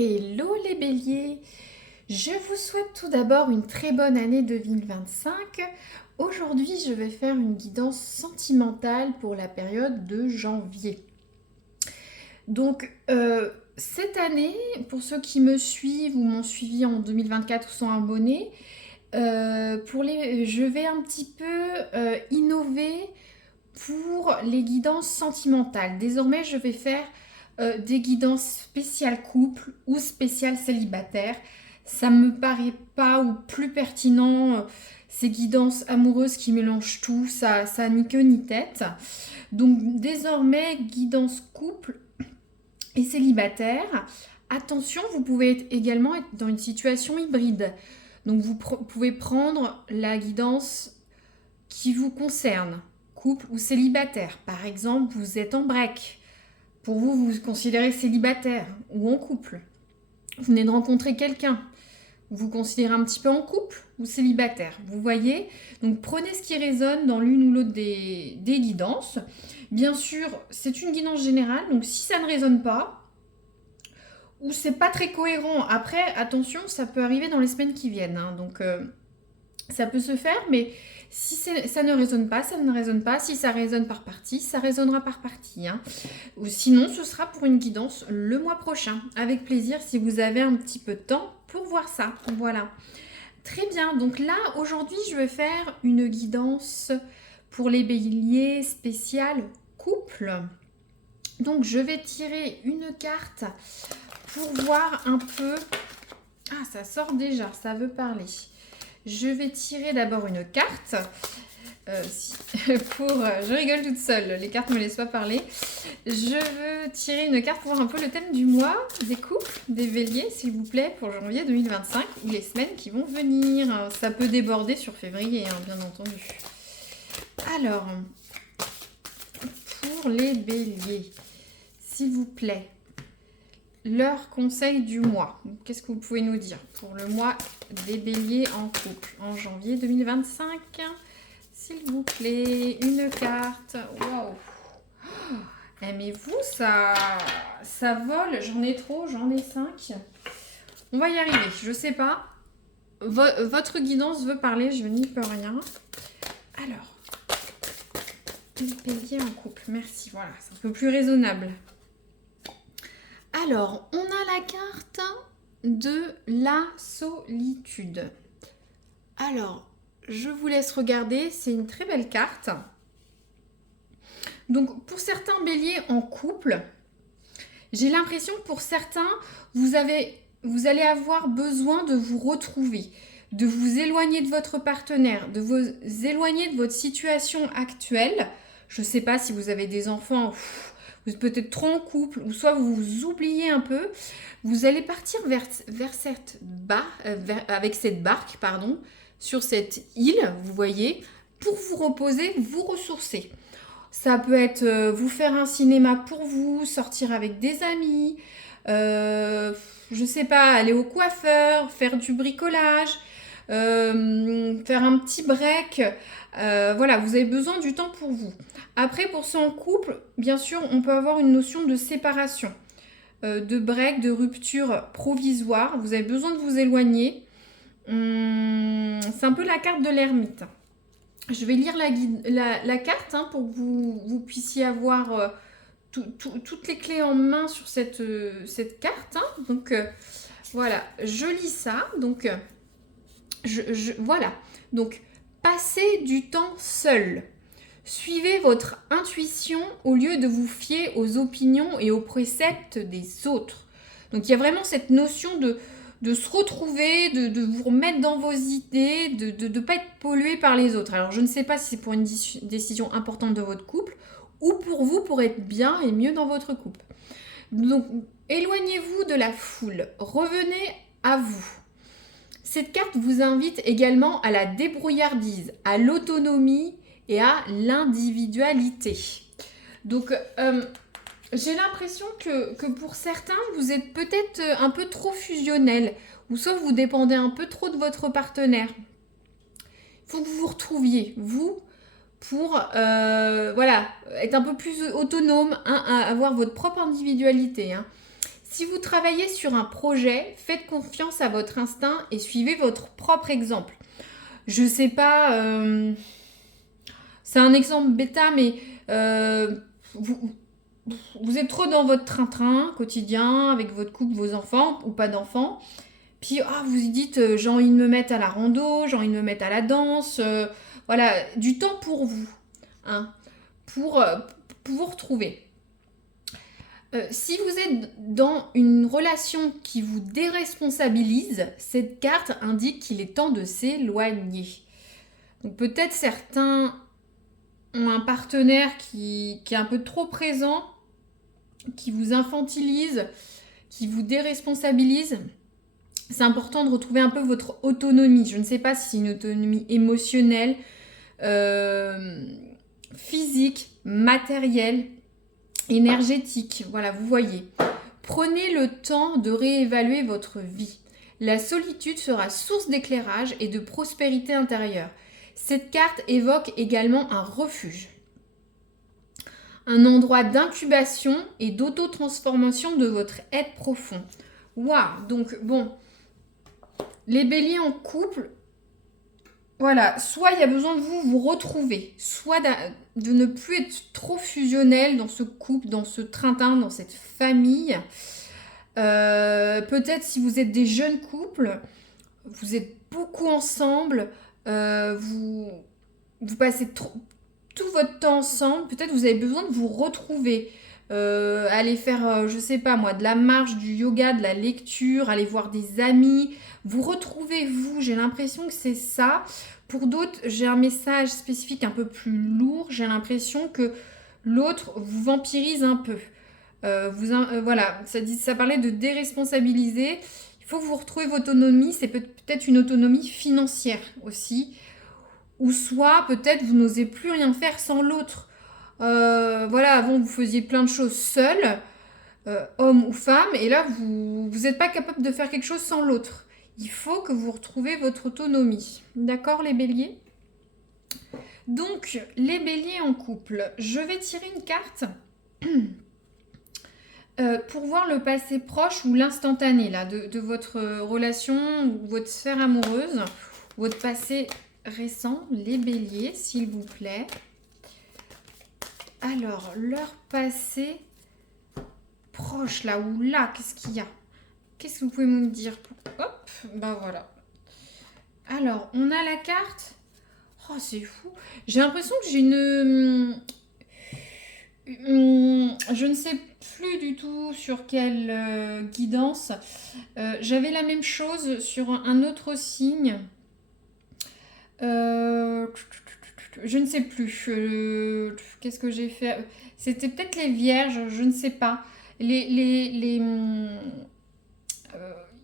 Hello les béliers, je vous souhaite tout d'abord une très bonne année 2025. Aujourd'hui, je vais faire une guidance sentimentale pour la période de janvier. Donc, cette année, pour ceux qui me suivent ou m'ont suivi en 2024 ou sont abonnés, je vais un petit peu innover pour les guidances sentimentales. Désormais, je vais faire des guidances spéciales couple ou spéciales célibataire. Ça me paraît pas ou plus pertinent ces guidances amoureuses qui mélangent tout, ça ni queue ni tête. Donc désormais, guidance couple et célibataire. Attention, vous pouvez également être dans une situation hybride. Donc vous pouvez prendre la guidance qui vous concerne, couple ou célibataire. Par exemple, vous êtes en break. Pour vous, vous vous considérez célibataire ou en couple. Vous venez de rencontrer quelqu'un. Vous vous considérez un petit peu en couple ou célibataire. Vous voyez? Donc prenez ce qui résonne dans l'une ou l'autre des guidances. Bien sûr, c'est une guidance générale. Donc si ça ne résonne pas, ou c'est pas très cohérent, après, attention, ça peut arriver dans les semaines qui viennent. Donc ça peut se faire, mais si ça ne résonne pas, ça ne résonne pas. Si ça résonne par partie, ça résonnera par partie. Ou sinon, ce sera pour une guidance le mois prochain. Avec plaisir, si vous avez un petit peu de temps pour voir ça. Voilà. Très bien. Donc là, aujourd'hui, je vais faire une guidance pour les béliers spéciale couple. Donc, je vais tirer une carte pour voir un peu... Ah, ça sort déjà, ça veut parler. Je vais tirer d'abord une carte. Je rigole toute seule, les cartes ne me laissent pas parler. Je veux tirer une carte pour voir un peu le thème du mois des couples, des béliers, s'il vous plaît, pour janvier 2025 ou les semaines qui vont venir. Ça peut déborder sur février, bien entendu. Alors, pour les béliers, s'il vous plaît, leur conseil du mois. Qu'est-ce que vous pouvez nous dire pour le mois des béliers en couple en janvier 2025? S'il vous plaît, une carte. Waouh! Aimez-vous, ça vole. J'en ai trop, j'en ai 5. On va y arriver, je sais pas. Votre guidance veut parler, je n'y peux rien. Alors, les béliers en couple, merci, voilà, c'est un peu plus raisonnable. Alors, on a la carte de la solitude. Alors, je vous laisse regarder, c'est une très belle carte. Donc, pour certains béliers en couple, j'ai l'impression que pour certains, vous allez avoir besoin de vous retrouver, de vous éloigner de votre partenaire, de vous éloigner de votre situation actuelle. Je ne sais pas si vous avez des enfants, vous êtes peut-être trop en couple, ou soit vous vous oubliez un peu. Vous allez partir avec cette barque, sur cette île, vous voyez, pour vous reposer, vous ressourcer. Ça peut être vous faire un cinéma pour vous, sortir avec des amis, je sais pas, aller au coiffeur, faire du bricolage, faire un petit break. Voilà, vous avez besoin du temps pour vous. Après, pour ceux en couple, bien sûr, on peut avoir une notion de séparation, de break, de rupture provisoire. Vous avez besoin de vous éloigner. C'est un peu la carte de l'ermite. Je vais lire la carte pour que vous puissiez avoir toutes les clés en main sur cette carte. Donc, voilà, je lis ça. Donc, voilà. Donc, passez du temps seul. Suivez votre intuition au lieu de vous fier aux opinions et aux préceptes des autres. Donc il y a vraiment cette notion de se retrouver, de vous remettre dans vos idées, de ne pas être pollué par les autres. Alors je ne sais pas si c'est pour une décision importante de votre couple ou pour vous, pour être bien et mieux dans votre couple. Donc éloignez-vous de la foule, revenez à vous. Cette carte vous invite également à la débrouillardise, à l'autonomie et à l'individualité. Donc, j'ai l'impression que pour certains, vous êtes peut-être un peu trop fusionnel, ou soit vous dépendez un peu trop de votre partenaire. Il faut que vous vous retrouviez, vous, pour être un peu plus autonome, avoir votre propre individualité. Si vous travaillez sur un projet, faites confiance à votre instinct et suivez votre propre exemple. Je sais pas, c'est un exemple bêta, mais vous, vous êtes trop dans votre train-train quotidien avec votre couple, vos enfants ou pas d'enfants. Puis vous y dites, j'ai envie de me mettre à la rando, j'ai envie de me mettre à la danse. Voilà, du temps pour vous, hein, pour vous retrouver. Si vous êtes dans une relation qui vous déresponsabilise, cette carte indique qu'il est temps de s'éloigner. Donc peut-être certains ont un partenaire qui est un peu trop présent, qui vous infantilise, qui vous déresponsabilise. C'est important de retrouver un peu votre autonomie. Je ne sais pas si c'est une autonomie émotionnelle, physique, matérielle, énergétique. Voilà, vous voyez. Prenez le temps de réévaluer votre vie. La solitude sera source d'éclairage et de prospérité intérieure. Cette carte évoque également un refuge, un endroit d'incubation et d'auto-transformation de votre être profond. Waouh, donc bon, les béliers en couple, voilà, soit il y a besoin de vous retrouver, soit de ne plus être trop fusionnel dans ce couple, dans ce train-train, dans cette famille. Peut-être si vous êtes des jeunes couples, vous êtes beaucoup ensemble, vous passez tout votre temps ensemble, peut-être vous avez besoin de vous retrouver. Aller faire, je sais pas moi, de la marche, du yoga, de la lecture, aller voir des amis, vous retrouvez vous, j'ai l'impression que c'est ça. Pour d'autres, j'ai un message spécifique un peu plus lourd, j'ai l'impression que l'autre vous vampirise un peu. Voilà, ça parlait de déresponsabiliser. Il faut que vous retrouviez votre autonomie, c'est peut-être une autonomie financière aussi. Ou soit peut-être vous n'osez plus rien faire sans l'autre. Voilà, avant vous faisiez plein de choses seul, homme ou femme, et là vous n'êtes pas capable de faire quelque chose sans l'autre. Il faut que vous retrouviez votre autonomie. D'accord les béliers? Donc, les béliers en couple, je vais tirer une carte pour voir le passé proche ou l'instantané là, de votre relation ou votre sphère amoureuse, votre passé récent, les béliers, s'il vous plaît. Alors, leur passé proche là ou là, qu'est-ce qu'il y a? Qu'est-ce que vous pouvez me dire? Hop, ben voilà. Alors, on a la carte. Oh, c'est fou. J'ai l'impression que j'ai je ne sais plus du tout sur quelle guidance. J'avais la même chose sur un autre signe. Je ne sais plus. Qu'est-ce que j'ai fait? C'était peut-être les vierges, je ne sais pas. Il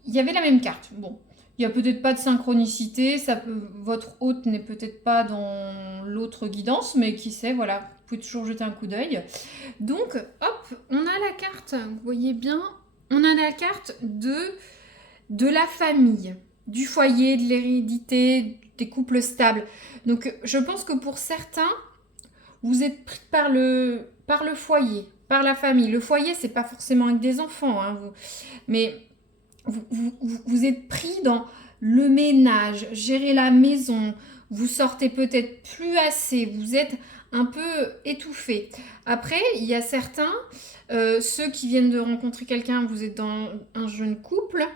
y avait la même carte. Bon, il n'y a peut-être pas de synchronicité. Votre hôte n'est peut-être pas dans l'autre guidance, mais qui sait, voilà, vous pouvez toujours jeter un coup d'œil. Donc, hop, on a la carte, vous voyez bien, on a la carte de la famille, du foyer, de l'hérédité, des couples stables. Donc, je pense que pour certains, vous êtes pris par le foyer, par la famille. Le foyer, c'est pas forcément avec des enfants, hein, mais vous êtes pris dans le ménage, gérer la maison, vous sortez peut-être plus assez, vous êtes un peu étouffé. Après, il y a certains, ceux qui viennent de rencontrer quelqu'un, vous êtes dans un jeune couple,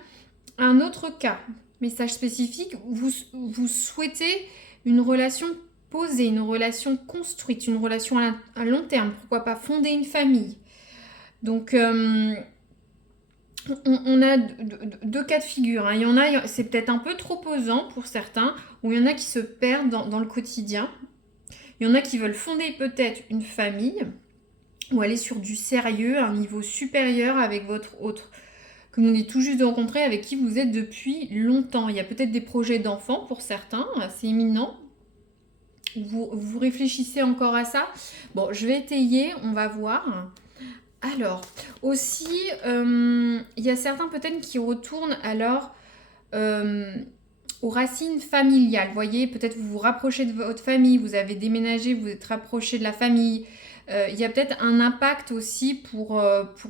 un autre cas, message spécifique, vous souhaitez une relation posée, une relation construite, une relation à long terme, pourquoi pas fonder une famille. Donc, on a deux cas de figure, hein. Il y en a, c'est peut-être un peu trop posant pour certains, ou il y en a qui se perdent dans le quotidien. Il y en a qui veulent fonder peut-être une famille, ou aller sur du sérieux, un niveau supérieur avec votre autre, que vous venez tout juste de rencontrer, avec qui vous êtes depuis longtemps. Il y a peut-être des projets d'enfants pour certains, assez imminents. Vous réfléchissez encore à ça. Bon, je vais étayer, on va voir. Alors, aussi, il y a certains peut-être qui retournent alors aux racines familiales. Vous voyez, peut-être vous vous rapprochez de votre famille, vous avez déménagé, vous êtes rapproché de la famille. Il y a peut-être un impact aussi pour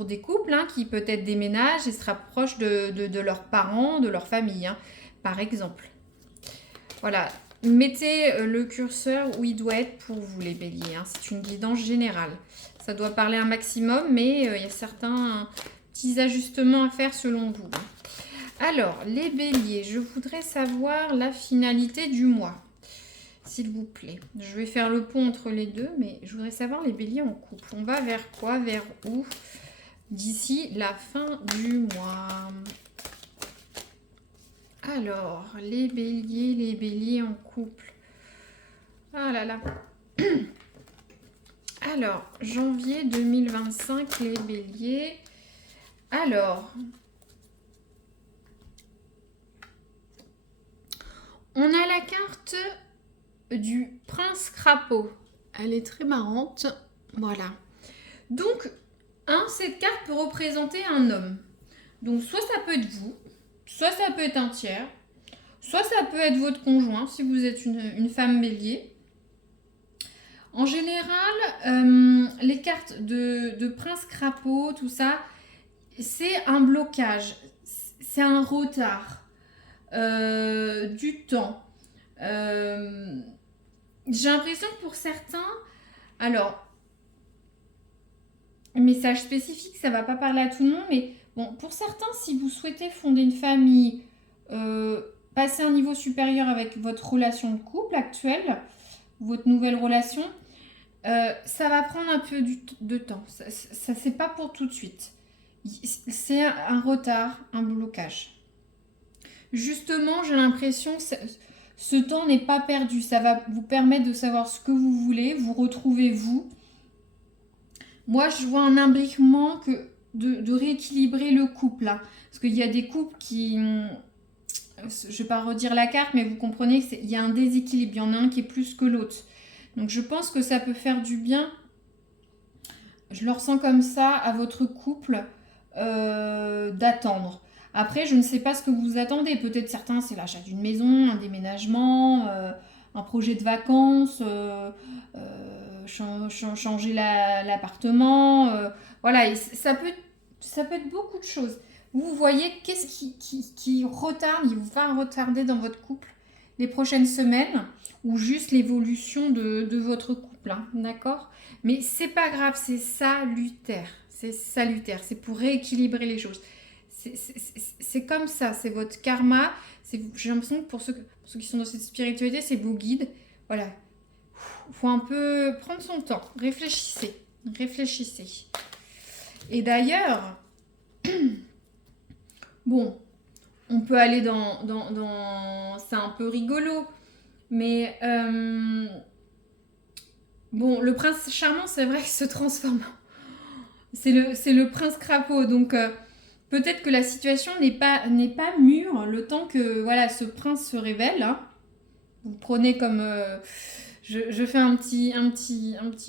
des couples hein, qui peut-être déménagent et se rapprochent de leurs parents, de leur famille, hein, par exemple. Voilà, mettez le curseur où il doit être pour vous les béliers. Hein. C'est une guidance générale. Ça doit parler un maximum, mais il y a certains petits ajustements à faire selon vous. Alors, les béliers, je voudrais savoir la finalité du mois, s'il vous plaît. Je vais faire le pont entre les deux, mais je voudrais savoir les béliers en couple. On va vers quoi, vers où d'ici la fin du mois? Alors, les béliers en couple. Ah là là. Alors, janvier 2025, les béliers. Alors, on a la carte du prince crapaud. Elle est très marrante. Voilà. Donc, cette carte peut représenter un homme. Donc, soit ça peut être vous, soit ça peut être un tiers, soit ça peut être votre conjoint si vous êtes une femme bélier. En général, les cartes de prince crapaud, tout ça, c'est un blocage, c'est un retard, du temps. J'ai l'impression que pour certains, alors, message spécifique, ça va pas parler à tout le monde, mais bon, pour certains, si vous souhaitez fonder une famille, passer à un niveau supérieur avec votre relation de couple actuelle, votre nouvelle relation, ça va prendre un peu de temps. Ça c'est pas pour tout de suite. C'est un retard, un blocage. Justement, j'ai l'impression que ce temps n'est pas perdu. Ça va vous permettre de savoir ce que vous voulez, vous retrouvez vous. Moi, je vois un imbriquement de rééquilibrer le couple. Là. Parce qu'il y a des couples qui... Je ne vais pas redire la carte, mais vous comprenez qu'il y a un déséquilibre. Il y en a un qui est plus que l'autre. Donc, je pense que ça peut faire du bien. Je le ressens comme ça à votre couple d'attendre. Après, je ne sais pas ce que vous attendez. Peut-être certains, c'est l'achat d'une maison, un déménagement, un projet de vacances, changer l'appartement. Voilà, et ça peut être beaucoup de choses. Vous voyez qu'est-ce qui retarde, il va retarder dans votre couple les prochaines semaines ou juste l'évolution de votre couple, hein, d'accord? Mais c'est pas grave, c'est salutaire. C'est salutaire, c'est pour rééquilibrer les choses. C'est comme ça, c'est votre karma. J'ai l'impression que pour ceux qui sont dans cette spiritualité, c'est vos guides. Voilà. Il faut un peu prendre son temps. Réfléchissez. Et d'ailleurs, bon, on peut aller dans c'est un peu rigolo, mais bon, le prince charmant, c'est vrai qu'il se transforme. C'est le prince crapaud, donc peut-être que la situation n'est pas mûre le temps que voilà ce prince se révèle. Hein. Vous prenez comme je fais un petit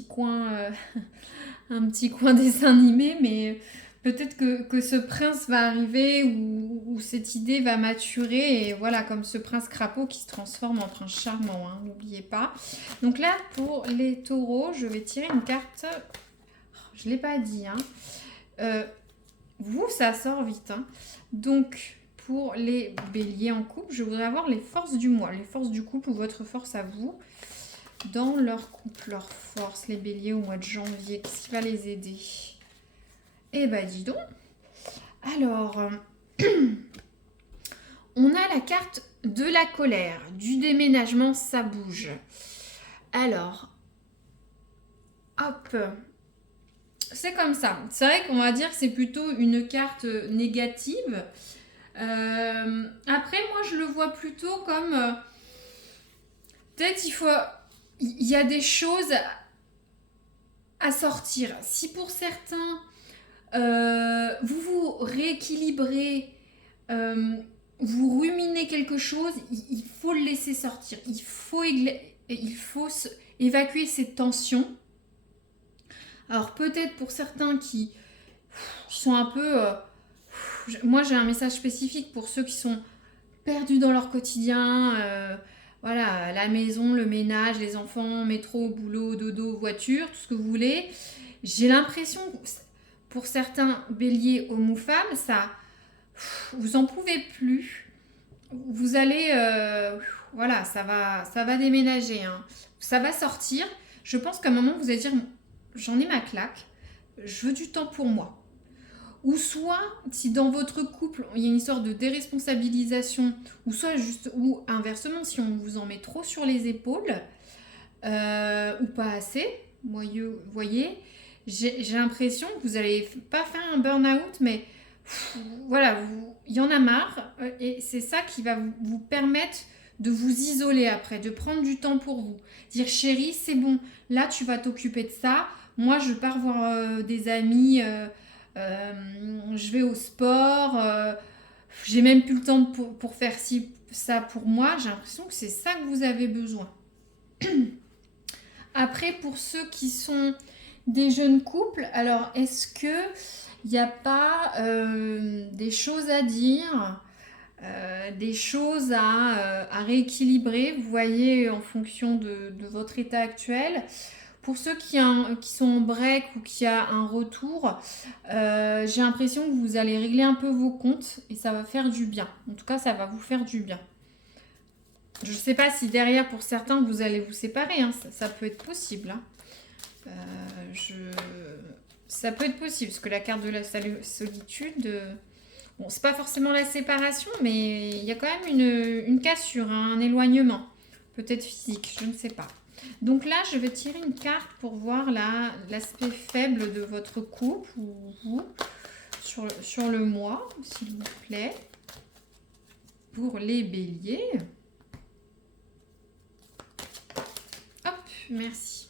coin un petit coin dessin animé, mais peut-être que ce prince va arriver ou cette idée va maturer et voilà comme ce prince crapaud qui se transforme en prince charmant. Hein, n'oubliez pas. Donc là pour les taureaux, je vais tirer une carte. Je ne l'ai pas dit. Hein. Vous, ça sort vite. Hein. Donc, pour les béliers en couple, je voudrais avoir les forces du mois. Les forces du couple ou votre force à vous. Dans leur couple, leur force, les béliers au mois de janvier. Qu'est-ce qui va les aider? Eh ben, dis donc. Alors, on a la carte de la colère. Du déménagement, ça bouge. Alors, hop. C'est comme ça. C'est vrai qu'on va dire que c'est plutôt une carte négative. Après, moi, je le vois plutôt comme... peut-être il y a des choses à sortir. Si pour certains, vous vous rééquilibrez, vous ruminez quelque chose, il faut le laisser sortir. Il faut évacuer ces tensions. Alors peut-être pour certains qui sont un peu... moi j'ai un message spécifique pour ceux qui sont perdus dans leur quotidien, voilà, la maison, le ménage, les enfants, métro, boulot, dodo, voiture, tout ce que vous voulez. J'ai l'impression, pour certains béliers, hommes ou femmes, ça, vous en pouvez plus. Vous allez, voilà, ça va déménager, hein. Ça va sortir. Je pense qu'à un moment, vous allez dire, j'en ai ma claque, je veux du temps pour moi. Ou soit, si dans votre couple, il y a une histoire de déresponsabilisation, ou soit juste, ou inversement, si on vous en met trop sur les épaules, ou pas assez, voyez, j'ai l'impression que vous n'allez pas faire un burn-out, mais voilà, il y en a marre, et c'est ça qui va vous permettre de vous isoler après, de prendre du temps pour vous. Dire, chérie, c'est bon, là tu vas t'occuper de ça, moi je pars voir des amis, je vais au sport, j'ai même plus le temps pour faire ça pour moi. J'ai l'impression que c'est ça que vous avez besoin. Après, pour ceux qui sont des jeunes couples, alors est-ce que il n'y a pas des choses à dire, des choses à rééquilibrer, vous voyez, en fonction de votre état actuel. Pour ceux qui sont en break ou qui a un retour, j'ai l'impression que vous allez régler un peu vos comptes et ça va faire du bien. En tout cas, ça va vous faire du bien. Je ne sais pas si derrière, pour certains, vous allez vous séparer. Hein. Ça peut être possible. Hein. Ça peut être possible, parce que la carte de la solitude... Bon, c'est pas forcément la séparation, mais il y a quand même une cassure, hein, un éloignement. Peut-être physique, je ne sais pas. Donc là, je vais tirer une carte pour voir l'aspect faible de votre couple ou vous sur le mois, s'il vous plaît. Pour les béliers. Hop, merci.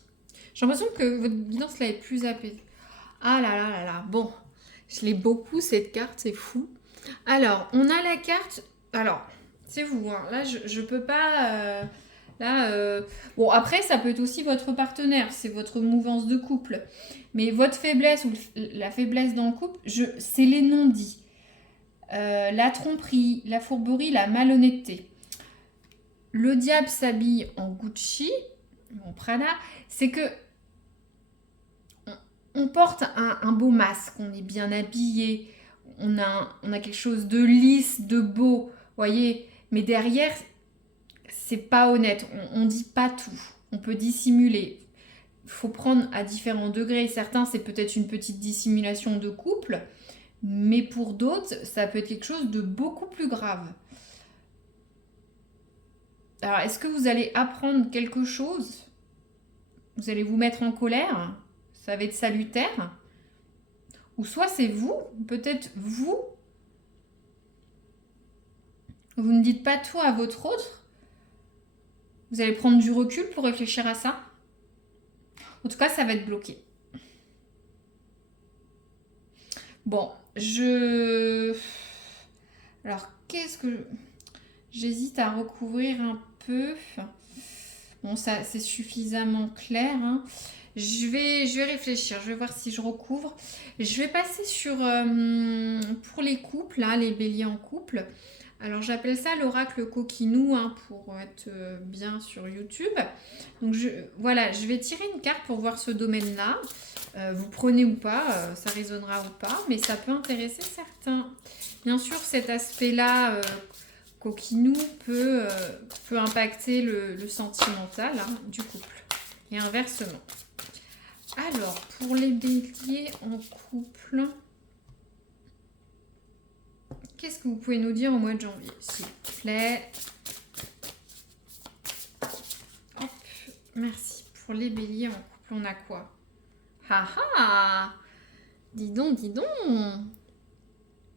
J'ai l'impression que votre guidance là est plus apaisée. Ah là là là là. Bon, je l'ai beaucoup cette carte, c'est fou. Alors, on a la carte. Alors, c'est vous, hein. Là, je peux pas. Bon, après, ça peut être aussi votre partenaire, c'est votre mouvance de couple. Mais votre faiblesse ou la faiblesse dans le couple, c'est les non-dits. La tromperie, la fourberie, la malhonnêteté. Le diable s'habille en Gucci, en Prada, c'est que on porte un beau masque, on est bien habillé, on a quelque chose de lisse, de beau, voyez. Mais derrière, c'est pas honnête, on dit pas tout, on peut dissimuler. Il faut prendre à différents degrés. Certains, c'est peut-être une petite dissimulation de couple, mais pour d'autres, ça peut être quelque chose de beaucoup plus grave. Alors, est-ce que vous allez apprendre quelque chose? Vous allez vous mettre en colère? Ça va être salutaire? Ou soit c'est vous, peut-être vous ne dites pas tout à votre autre. Vous allez prendre du recul pour réfléchir à ça. En tout cas, ça va être bloqué. Bon, alors, qu'est-ce que... J'hésite à recouvrir un peu. Bon, ça, c'est suffisamment clair, hein. Je vais réfléchir, je vais voir si je recouvre. Je vais passer sur, pour les couples, là, les béliers en couple. Alors, j'appelle ça l'oracle coquinou, hein, pour être bien sur YouTube. Donc, voilà, je vais tirer une carte pour voir ce domaine-là. Vous prenez ou pas, ça résonnera ou pas, mais ça peut intéresser certains. Bien sûr, cet aspect-là... coquinou peut impacter le sentimental, hein, du couple et inversement. Alors, pour les béliers en couple, qu'est-ce que vous pouvez nous dire au mois de janvier, s'il vous plaît? Hop, merci. Pour les béliers en couple, on a quoi? Ah ah! Dis donc, dis donc!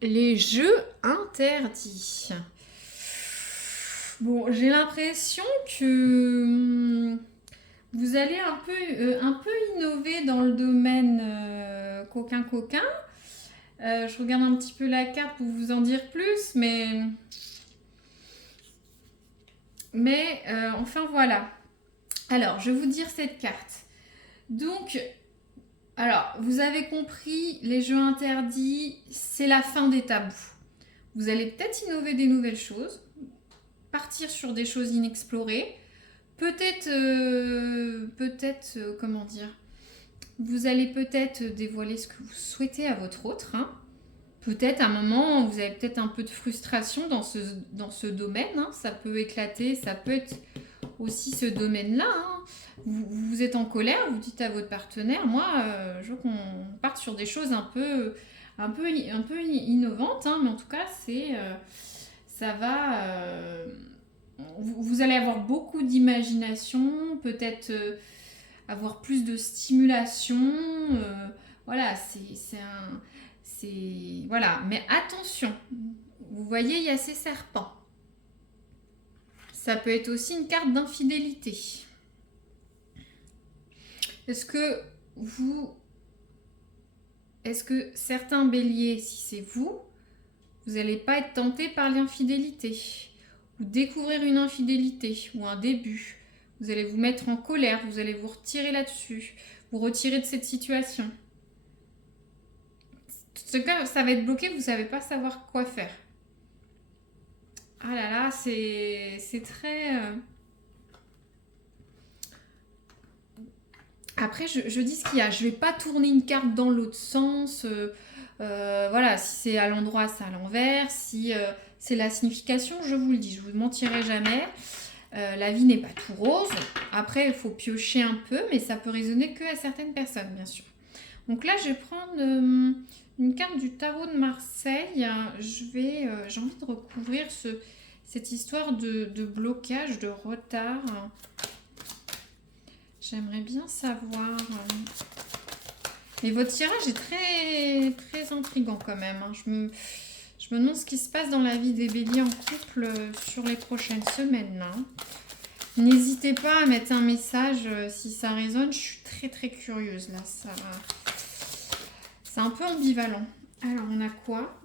Les jeux interdits. Bon, j'ai l'impression que vous allez un peu innover dans le domaine coquin-coquin. Je regarde un petit peu la carte pour vous en dire plus, mais enfin voilà. Alors, je vais vous dire cette carte. Donc, alors, vous avez compris, les jeux interdits, c'est la fin des tabous. Vous allez peut-être innover des nouvelles choses. partir sur des choses inexplorées. Peut-être, comment dire, vous allez peut-être dévoiler ce que vous souhaitez à votre autre. Hein. Peut-être à un moment, vous avez peut-être un peu de frustration dans ce domaine. Hein. Ça peut éclater, ça peut être aussi ce domaine-là. Hein. Vous êtes en colère, vous dites à votre partenaire, moi, je veux qu'on parte sur des choses un peu innovantes. Hein, mais en tout cas, ça va... vous allez avoir beaucoup d'imagination, peut-être avoir plus de stimulation. Voilà, voilà, mais attention, vous voyez, il y a ces serpents. Ça peut être aussi une carte d'infidélité. Est-ce que certains béliers, si c'est vous n'allez pas être tenté par l'infidélité ou découvrir une infidélité ou un début. Vous allez vous mettre en colère, vous allez vous retirer là-dessus, vous retirer de cette situation. Ce cas, ça va être bloqué, vous ne savez pas savoir quoi faire. Ah là là, c'est très... Après, je dis ce qu'il y a. Je ne vais pas tourner une carte dans l'autre sens. Voilà, si c'est à l'endroit, c'est à l'envers. Si c'est la signification, je vous le dis, je ne vous mentirai jamais. La vie n'est pas tout rose. Après, il faut piocher un peu, mais ça peut résonner que à certaines personnes, bien sûr. Donc là, je vais prendre une carte du tarot de Marseille. J'ai envie de recouvrir cette histoire de blocage, de retard. J'aimerais bien savoir. Mais votre tirage est très, très intriguant quand même. Hein. Je me demande ce qui se passe dans la vie des béliers en couple sur les prochaines semaines. Là. N'hésitez pas à mettre un message si ça résonne. Je suis très, très curieuse là. C'est un peu ambivalent. Alors, on a quoi?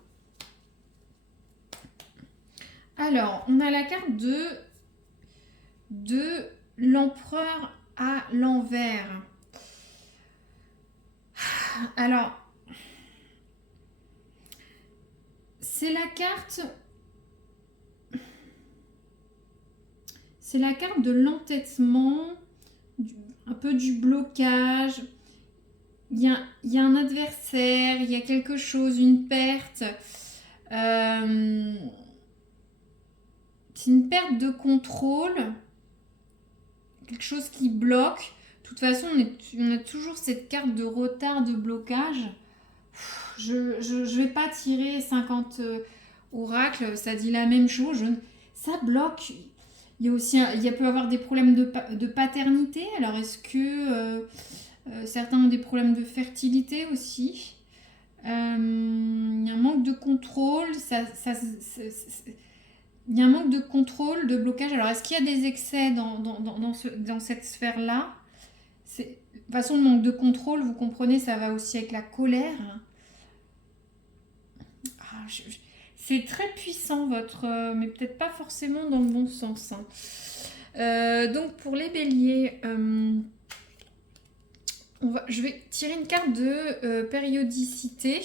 Alors, on a la carte de l'empereur à l'envers. Alors, c'est la carte de l'entêtement, un peu du blocage. Il y a un adversaire, il y a quelque chose, une perte. C'est une perte de contrôle. Quelque chose qui bloque. De toute façon, on a toujours cette carte de retard, de blocage. Je vais pas tirer 50 oracles, ça dit la même chose. Ça bloque. Il y a aussi, peut y avoir des problèmes de paternité. Alors, est-ce que certains ont des problèmes de fertilité aussi? Il y a un manque de contrôle. Il y a un manque de contrôle, de blocage. Alors, est-ce qu'il y a des excès dans cette sphère-là? De toute façon, le manque de contrôle, vous comprenez, ça va aussi avec la colère. C'est très puissant, mais peut-être pas forcément dans le bon sens. Hein. Donc, pour les béliers, je vais tirer une carte de périodicité.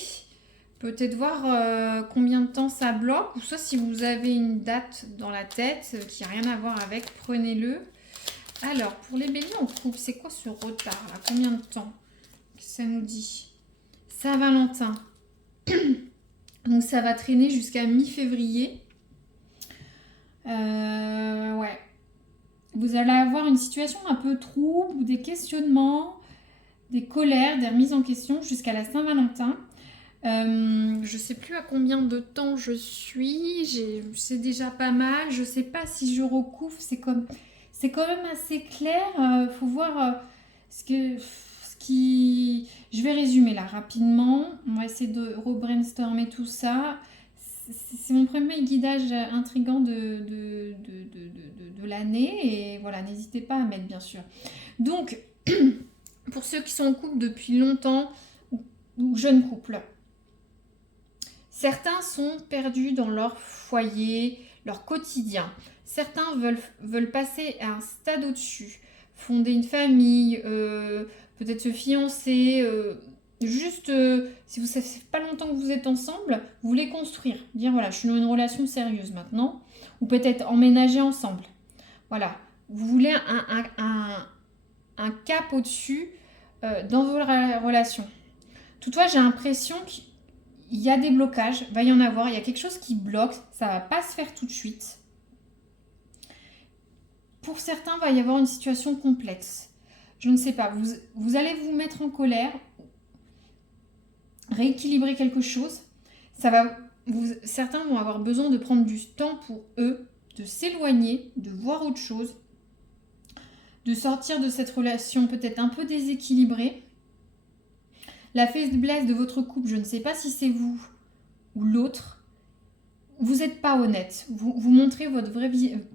Peut-être voir combien de temps ça bloque, ou soit si vous avez une date dans la tête qui n'a rien à voir avec, prenez-le. Alors, pour les béliers en couple, c'est quoi ce retard là? Combien de temps ça nous dit? Saint-Valentin. Donc, ça va traîner jusqu'à mi-février. Ouais. Vous allez avoir une situation un peu trouble, des questionnements, des colères, des remises en question jusqu'à la Saint-Valentin. Je ne sais plus à combien de temps je suis. C'est déjà pas mal. Je ne sais pas si je recouvre. C'est quand même assez clair. Faut voir je vais résumer là rapidement. On va essayer de rebrainstormer tout ça. C'est mon premier guidage intriguant de l'année. Et voilà, n'hésitez pas à mettre, bien sûr. Donc, pour ceux qui sont en couple depuis longtemps ou jeunes couples, certains sont perdus dans leur foyer, leur quotidien. Certains veulent passer à un stade au-dessus, fonder une famille, peut-être se fiancer. juste, si vous savez pas longtemps que vous êtes ensemble, vous voulez construire. Dire, voilà, je suis dans une relation sérieuse maintenant. Ou peut-être emménager ensemble. Voilà. Vous voulez un cap au-dessus dans vos relations. Toutefois, j'ai l'impression qu'il y a des blocages, va y en avoir, il y a quelque chose qui bloque, ça va pas se faire tout de suite. Pour certains, il va y avoir une situation complexe. Je ne sais pas, vous allez vous mettre en colère, rééquilibrer quelque chose. Certains vont avoir besoin de prendre du temps pour eux, de s'éloigner, de voir autre chose, de sortir de cette relation peut-être un peu déséquilibrée. La faiblesse de votre couple, je ne sais pas si c'est vous ou l'autre, vous n'êtes pas honnête. Vous montrez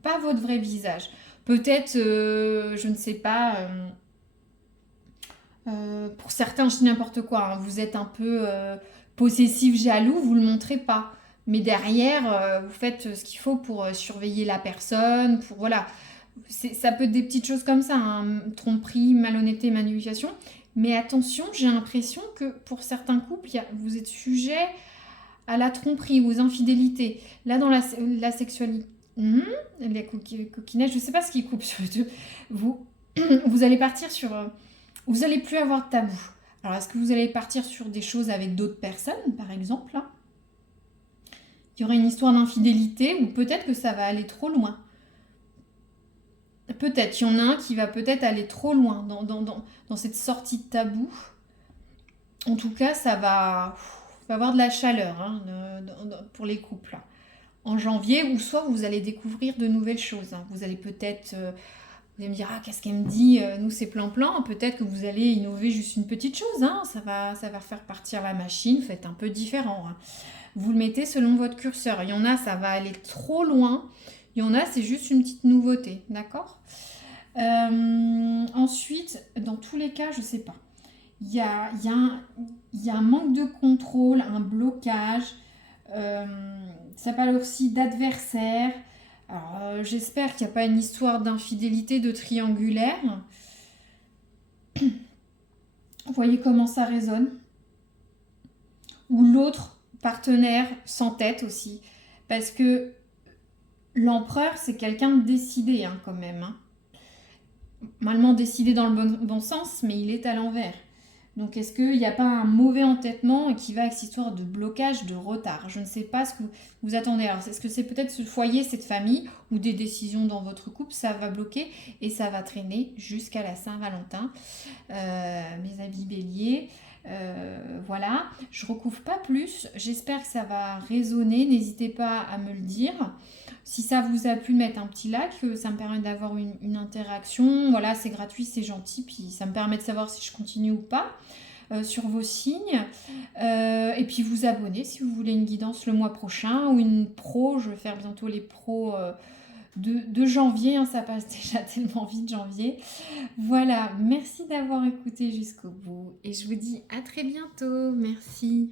pas votre vrai visage. Peut-être, je ne sais pas, pour certains, je dis n'importe quoi, hein, vous êtes un peu possessif, jaloux, vous ne le montrez pas. Mais derrière, vous faites ce qu'il faut pour surveiller la personne, pour voilà. Ça peut être des petites choses comme ça, hein, tromperie, malhonnêteté, manipulation. Mais attention, j'ai l'impression que pour certains couples, vous êtes sujet à la tromperie, aux infidélités. Là, dans la sexualité, les coquinettes, je ne sais pas ce qui coupe sur YouTube. Vous allez partir sur... vous n'allez plus avoir de tabou. Alors, est-ce que vous allez partir sur des choses avec d'autres personnes, par exemple là? Il y aurait une histoire d'infidélité ou peut-être que ça va aller trop loin. Peut-être, il y en a un qui va peut-être aller trop loin dans cette sortie de tabou. En tout cas, ça va avoir de la chaleur hein, pour les couples. Là. En janvier, ou soit vous allez découvrir de nouvelles choses. Hein. Vous allez peut-être... vous allez me dire, ah, qu'est-ce qu'elle me dit? Nous, c'est plan-plan. Peut-être que vous allez innover juste une petite chose. Hein. Ça va faire partir la machine. Faites un peu différent. Hein. Vous le mettez selon votre curseur. Il y en a, ça va aller trop loin. Il y en a, c'est juste une petite nouveauté. D'accord? Ensuite, dans tous les cas, je ne sais pas. Il y a un manque de contrôle, un blocage. Ça parle aussi d'adversaire. Alors, j'espère qu'il n'y a pas une histoire d'infidélité, de triangulaire. Vous voyez comment ça résonne? Ou l'autre partenaire s'entête aussi. Parce que l'empereur, c'est quelqu'un de décidé hein, quand même. Hein. Normalement décidé dans le bon sens, mais il est à l'envers. Donc, est-ce qu'il n'y a pas un mauvais entêtement qui va avec cette histoire de blocage, de retard? Je ne sais pas ce que vous attendez. Alors, est-ce que c'est peut-être ce foyer, cette famille, ou des décisions dans votre couple, ça va bloquer et ça va traîner jusqu'à la Saint-Valentin. Mes amis béliers, voilà. Je ne recouvre pas plus. J'espère que ça va résonner. N'hésitez pas à me le dire. Si ça vous a plu, mettre un petit like, ça me permet d'avoir une interaction. Voilà, c'est gratuit, c'est gentil, puis ça me permet de savoir si je continue ou pas sur vos signes. Et puis vous abonner si vous voulez une guidance le mois prochain ou une pro. Je vais faire bientôt les pros de janvier. Hein, ça passe déjà tellement vite, janvier. Voilà, merci d'avoir écouté jusqu'au bout. Et je vous dis à très bientôt. Merci.